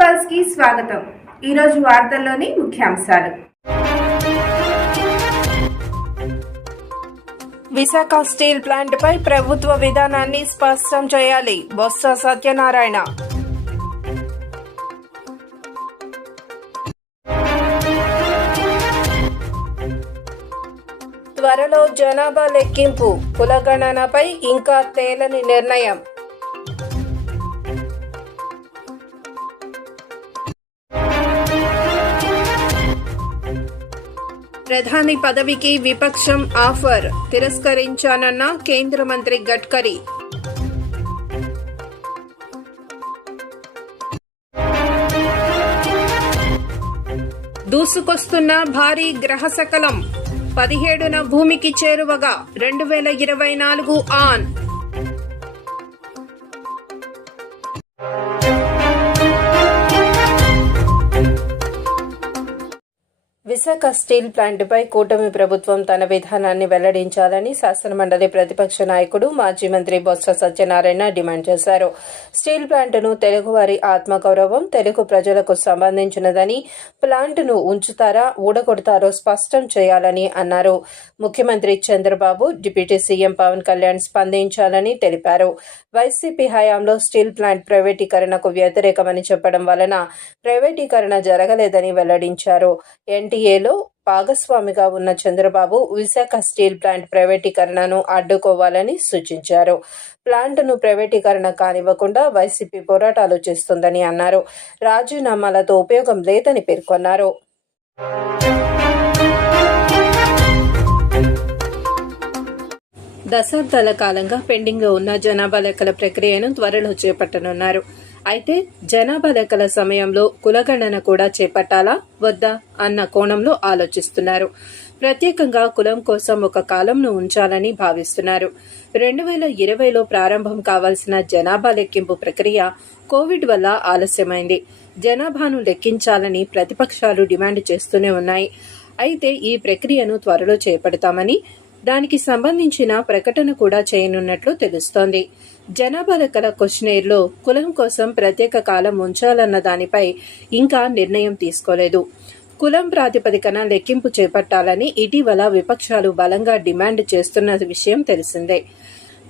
పల్స్కి స్వాగతం. ఈరోజు వార్తల్లోని ముఖ్యాంశాలు. విశాఖ స్టీల్ ప్లాంట్పై ప్రభుత్వ విధానాన్ని స్పష్టం చేయాలి. బొత్స సత్యనారాయణ. త్వరలో జనాభా లెక్కింపు. కులగణనపై ఇంకా తేలని నిర్ణయం. ప్రధాని పదవికి విపక్షం ఆఫర్. తిరస్కరించానన్న కేంద్ర మంత్రి గడ్కరీ. దూసుకొస్తున్న భారీ గ్రహశకలం పదిహేడున భూమికి చేరువగా రెండు వేల ఇరవై నాలుగు ఆన్. విశాఖ స్టీల్ ప్లాంట్పై కూటమి ప్రభుత్వం తన విధానాన్ని వెల్లడించాలని శాసనమండలి ప్రతిపక్ష నాయకుడు మాజీ మంత్రి బొత్స సత్యనారాయణ డిమాండ్ చేశారు. స్టీల్ ప్లాంట్ను తెలుగువారి ఆత్మగౌరవం తెలుగు ప్రజలకు సంబంధించినదని ప్లాంట్ను ఉంచుతారా ఊడగొడతారో స్పష్టం చేయాలని అన్నారు. ముఖ్యమంత్రి చంద్రబాబు డిప్యూటీ సీఎం పవన్ కళ్యాణ్ స్పందించాలని తెలిపారు. వైసీపీ హయాంలో స్టీల్ ప్లాంట్ ప్రైవేటీకరణకు వ్యతిరేకమని చెప్పడం వలన ప్రైవేటీకరణ జరగలేదని వెల్లడించారు. ఎన్డీఏలో భాగస్వామిగా ఉన్న చంద్రబాబు విశాఖ స్టీల్ ప్లాంట్ ప్రైవేటీకరణను అడ్డుకోవాలని సూచించారు. ప్లాంట్ను ప్రైవేటీకరణ కానివ్వకుండా వైసీపీ పోరాటాలు చేస్తుందని అన్నారు. రాజీనామాలతో ఉపయోగం లేదని పేర్కొన్నారు. దశాబ్దాల కాలంగా పెండింగ్లో ఉన్న జనాభా లెక్కల ప్రక్రియను త్వరలో చేపట్టనున్నారు. అయితే జనాభా లెక్కల సమయంలో కులగణన కూడా చేపట్టాలా? వద్దా? అన్న కోణంలో ఆలోచిస్తున్నారు. ప్రత్యేకంగా కులం కోసం ఒక కాలంను ఉంచాలని భావిస్తున్నారు. రెండు వేల ఇరవైలో ప్రారంభం కావాల్సిన జనాభా లెక్కింపు ప్రక్రియ కోవిడ్ వల్ల ఆలస్యమైంది. జనాభాను లెక్కించాలని ప్రతిపక్షాలు డిమాండ్ చేస్తూనే ఉన్నాయి. అయితే ఈ ప్రక్రియను త్వరలో చేపడతామని దానికి సంబంధించిన ప్రకటన కూడా చేయనున్నట్లు తెలుస్తోంది. జనాభా లెక్కల క్వశ్చనేర్లో కులం కోసం ప్రత్యేక కాలం ఉంచాలన్న దానిపై ఇంకా నిర్ణయం తీసుకోలేదు. కులం ప్రాతిపదికన లెక్కింపు చేపట్టాలని ఇటీవల విపక్షాలు బలంగా డిమాండ్ చేస్తున్న విషయం తెలిసిందే.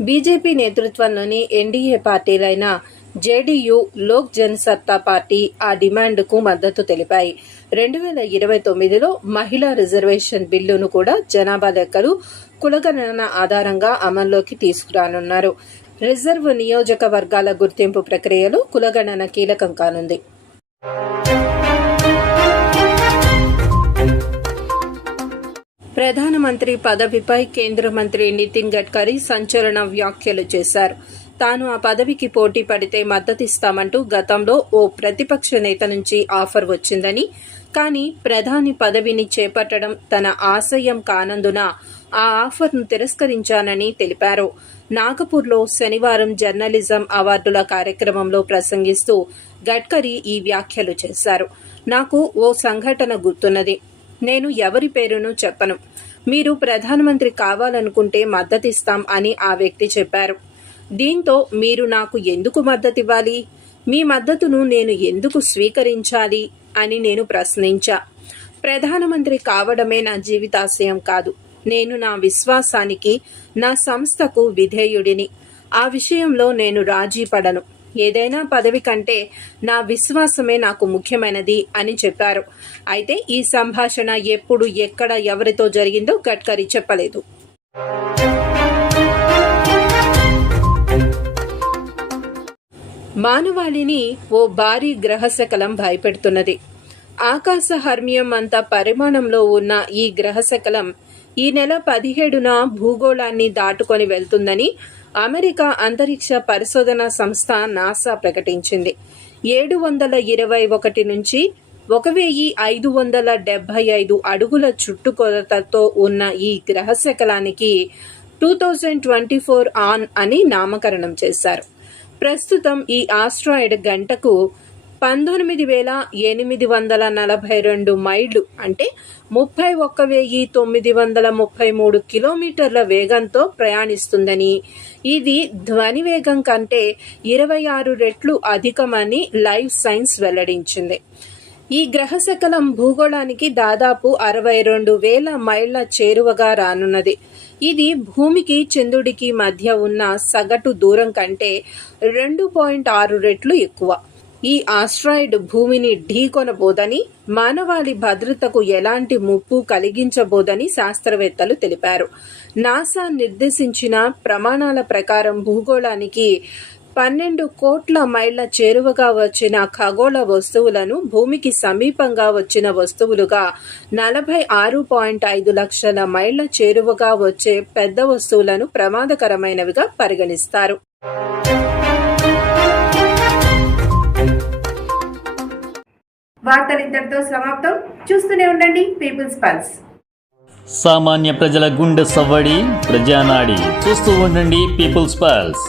బీజేపీ నేతృత్వంలోని ఎన్డీఏ పార్టీలైన జేడీయూ లోక్ జనసత్తా పార్టీ ఆ డిమాండ్కు మద్దతు తెలిపాయి. రెండు వేల ఇరవై తొమ్మిదిలో మహిళా రిజర్వేషన్ బిల్లును కూడా జనాభా లెక్కలు కులగణన ఆధారంగా అమల్లోకి తీసుకురానున్నారు. రిజర్వ్ నియోజకవర్గాల గుర్తింపు ప్రక్రియలో కులగణన కీలకం కానుంది. ప్రధానమంత్రి పదవిపై కేంద్ర మంత్రి నితిన్ గడ్కరీ సంచలన వ్యాఖ్యలు చేశారు. తాను ఆ పదవికి పోటీ పడితే మద్దతిస్తామంటూ గతంలో ఓ ప్రతిపక్ష నేత నుంచి ఆఫర్ వచ్చిందని కానీ ప్రధాని పదవిని చేపట్టడం తన ఆశయం కానందున ఆ ఆఫర్ను తిరస్కరించానని తెలిపారు. నాగపూర్లో శనివారం జర్నలిజం అవార్డుల కార్యక్రమంలో ప్రసంగిస్తూ గడ్కరీ ఈ వ్యాఖ్యలు చేశారు. నాకు ఓ సంఘటన గుర్తున్నది. నేను ఎవరి పేరును చెప్పను. మీరు ప్రధానమంత్రి కావాలనుకుంటే మద్దతిస్తాం అని ఆ వ్యక్తి చెప్పారు. దీంతో మీరు నాకు ఎందుకు మద్దతివ్వాలి? మీ మద్దతును నేను ఎందుకు స్వీకరించాలి అని నేను ప్రశ్నించా. ప్రధానమంత్రి కావడమే నా జీవితాశయం కాదు. నేను నా విశ్వాసానికి నా సంస్థకు విధేయుడిని. ఆ విషయంలో నేను రాజీ పడను. ఏదైనా పదవి కంటే నా విశ్వాసమే నాకు ముఖ్యమైనది అని చెప్పారు. అయితే ఈ సంభాషణ ఎప్పుడు ఎక్కడ ఎవరితో జరిగిందో గడ్కరీ చెప్పలేదు. మానవాళిని ఓ భారీ గ్రహశకలం భయపెడుతున్నది. ఆకాశ హర్మియం అంత పరిమాణంలో ఉన్న ఈ గ్రహశకలం ఈ నెల పదిహేడున భూగోళాన్ని దాటుకొని వెళ్తుందని అమెరికా అంతరిక్ష పరిశోధన సంస్థ నాసా ప్రకటించింది. ఏడు వందల ఇరవై ఒకటి నుంచి ఒక వెయ్యి ఐదు వందల డెబ్బై ఐదు అడుగుల చుట్టుకొలతతో ఉన్న ఈ గ్రహశకలానికి two thousand twenty four ON అని నామకరణం చేశారు. ప్రస్తుతం ఈ ఆస్ట్రాయిడ్ గంటకు పంతొమ్మిది వేల ఎనిమిది వందల నలభై రెండు మైళ్ళు అంటే ముప్పై ఒక్క వెయ్యి తొమ్మిది వందల ముప్పై మూడు కిలోమీటర్ల వేగంతో ప్రయాణిస్తుందని. ఇది ధ్వని వేగం కంటే ఇరవై ఆరు రెట్లు అధికమని లైవ్ సైన్స్ వెల్లడించింది. ఈ గ్రహశకలం భూగోళానికి దాదాపు అరవై రెండు వేల మైళ్ళ చేరువగా రానున్నది. ఇది భూమికి చంద్రుడికి మధ్య ఉన్న సగటు దూరం కంటే రెండు పాయింట్ ఆరు రెట్లు ఎక్కువ. ఈ ఆస్ట్రాయిడ్ భూమిని ఢీకొనబోదని మానవాళి భద్రతకు ఎలాంటి ముప్పు కలిగించబోదని శాస్త్రవేత్తలు తెలిపారు. నాసా నిర్దేశించిన ప్రమాణాల ప్రకారం భూగోళానికి పన్నెండు కోట్ల మైళ్ళ చేరువగా వచ్చిన ఖగోళ వస్తువులను భూమికి సమీపంగా వచ్చిన వస్తువులుగా నలభై ఆరు పాయింట్ ఐదు లక్షల మైళ్ళ చేరువగా వచ్చే పెద్ద వస్తువులను ప్రమాదకరమైనవిగా పరిగణిస్తారు. వార్తలు ఇంతటితో సమాప్తం. చూస్తూనే ఉండండి పీపుల్స్ పల్స్ సామాన్య ప్రజల గుండె సవ్వడి ప్రజానాడి. చూస్తూ ఉండండి పీపుల్స్ పల్స్